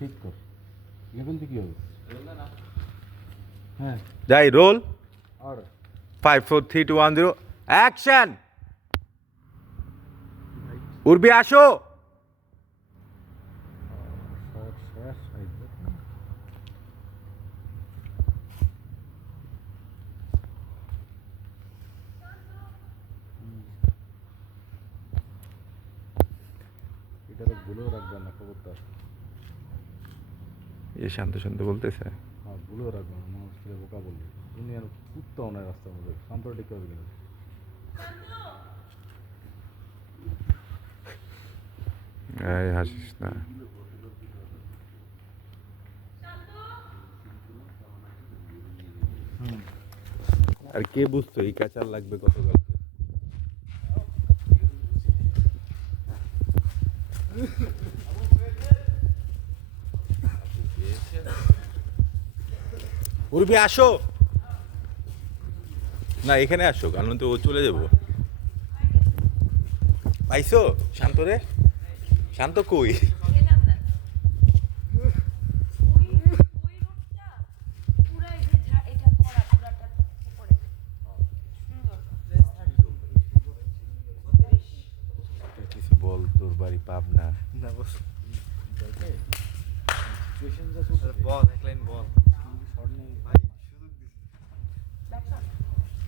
ঠিক কর লেভেল কি হবে হ্যাঁ যাই রোল অর্ডার 5 4 3 2 1 0 অ্যাকশন উর্বি আসো এটা ভুলেও রাখবেন না খবরদার এ শান্ত শান্ত বলতেছে হ্যাঁ ভুলেও রাখবেন না মানুষ ছেলে বোকা বললি উনি আর কুত্তাও নাই রাস্তার মধ্যে শান্তটা ঠিক হবে কিনা এই হাসিস না আর কে বুঝতো এই কাঁচার লাগবে গতকালকে উর্বি আসো না এখানে আসো কারণ তো ও চলে যাবো পাইছো শান্ত রে শান্ত কই কিছু বল তোর বাড়ি পাবনা বল এক লাইন বল ভাই সুযোগ দিছি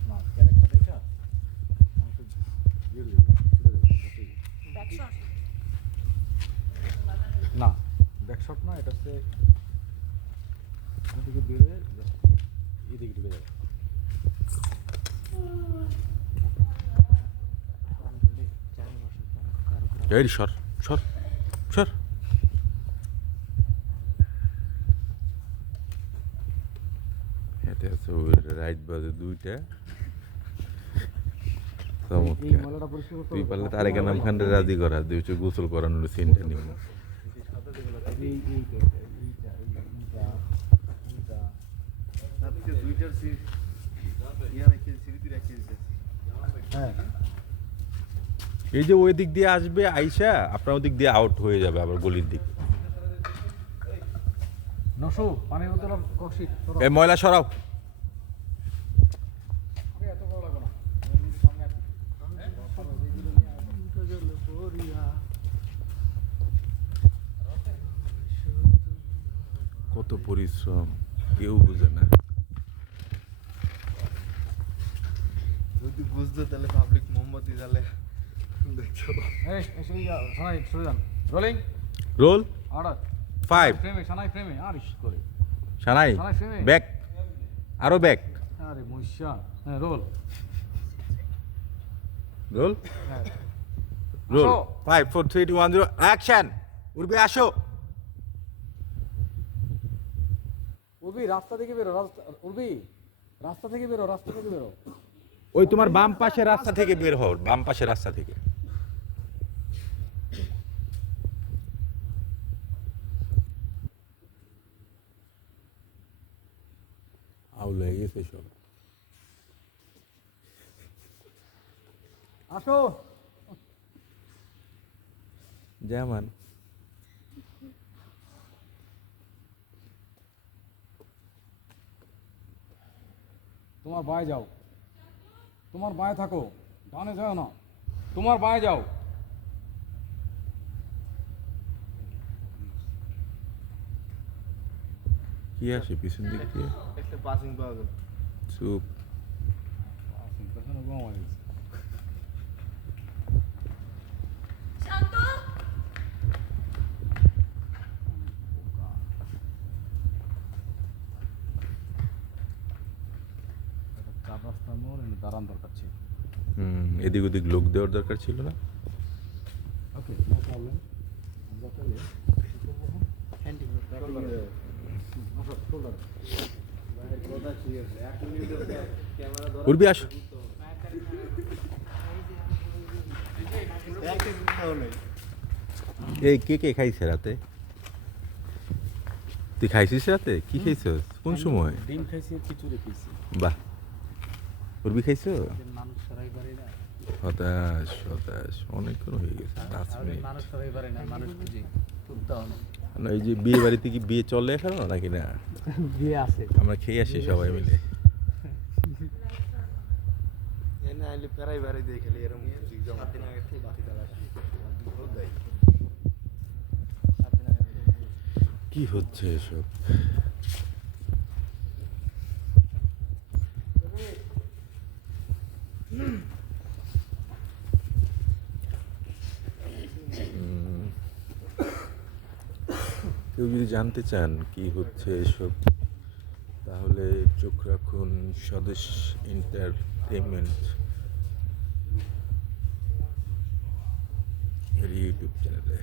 না ক্যারেক্টার দেখা না ব্যাকশট না এটা হচ্ছে এখান থেকে বেরোয় এদিকে ঢুকে যাবে এই সর সর সর এটা আছে রাইট বাজে দুইটা এই ময়লাটা পরিষ্কার করতে তুই পারলে তার নাম খানটা রাজি করা দুই হচ্ছে গোসল করানোর সিনটা নিব আজকে দুইটার সিট ইয়া রেখে সিঁড়িতে রেখে দিতেছি হ্যাঁ এই যে ওই দিক দিয়ে আসবে আইসা আপনার ওই দিক দিয়ে আউট হয়ে যাবে আবার গলির দিক নশো পানির বোতল কষি এই ময়লা সরাও এত বড় লাগবে না কত পরিশ্রম কেউ বুঝে না যদি বুঝতো তাহলে পাবলিক মোমবাতি জ্বালে দেখছো সানাই সরে যান রোলিং রোল অর্ডার 5 ফ্রেমে সানাই ফ্রেমে আর ইস করে সানাই সানাই ফ্রেমে ব্যাক আরো ব্যাক আরে মহিষা হ্যাঁ রোল রোল হ্যাঁ রোল আসো। 5 4 3 2 1 0 অ্যাকশন উর্বি আসো উর্বি রাস্তা থেকে বেরো রাস্তা উর্বি রাস্তা থেকে বেরো রাস্তা থেকে বেরো ওই তোমার বাম পাশের রাস্তা থেকে বের হও বাম পাশের রাস্তা থেকে আউল হয়ে গেছে সব আসো যেমন তোমার বায়ে যাও তোমার বায়ে থাকো ডানে যাও না তোমার বায়ে যাও কি আসে পিছন দিক দিয়ে একটা পাসিং পাওয়া গেল চুপ চার রাস্তার মোড় এনে দাঁড়ান দরকার ছিল এদিক ওদিক লোক দেওয়ার দরকার ছিল না ওকে নো প্রবলেম আমরা তাহলে হ্যান্ডিং আসো শোল্ডার ভাই কথা সিরিয়াস 1 মিনিটের ক্যামেরা ধরা উর্বি আসো একটা কোথাও নেই এই কে কে খাইছে রাতে তুই খাইছিস রাতে কি খাইছিস কোন সময় ডিম খাইছি খিচুড়ি খাইছি বাহ উর্বি খাইছো মানুষ সরাই পারে না হতাশ হতাশ অনেকক্ষণ হয়ে গেছে 5 মিনিট। মানুষ সবাই পারে না, মানুষ খুঁজি খুঁজতে হবে। না, এই যে বিয়ে বাড়িতে কি বিয়ে চলে এখনো নাকি না? বিয়ে আছে, আমরা খেয়ে আসি সবাই মিলে। এনে আইলে প্যারাই বাড়ি দিয়ে খেলি এরকম 7 দিন আগে থেকে বাতি জ্বালা দেয়। কি হচ্ছে এসব? কেউ যদি জানতে চান কি হচ্ছে এসব, তাহলে চোখ রাখুন স্বদেশ এন্টারটেইনমেন্ট এর ইউটিউব চ্যানেলে।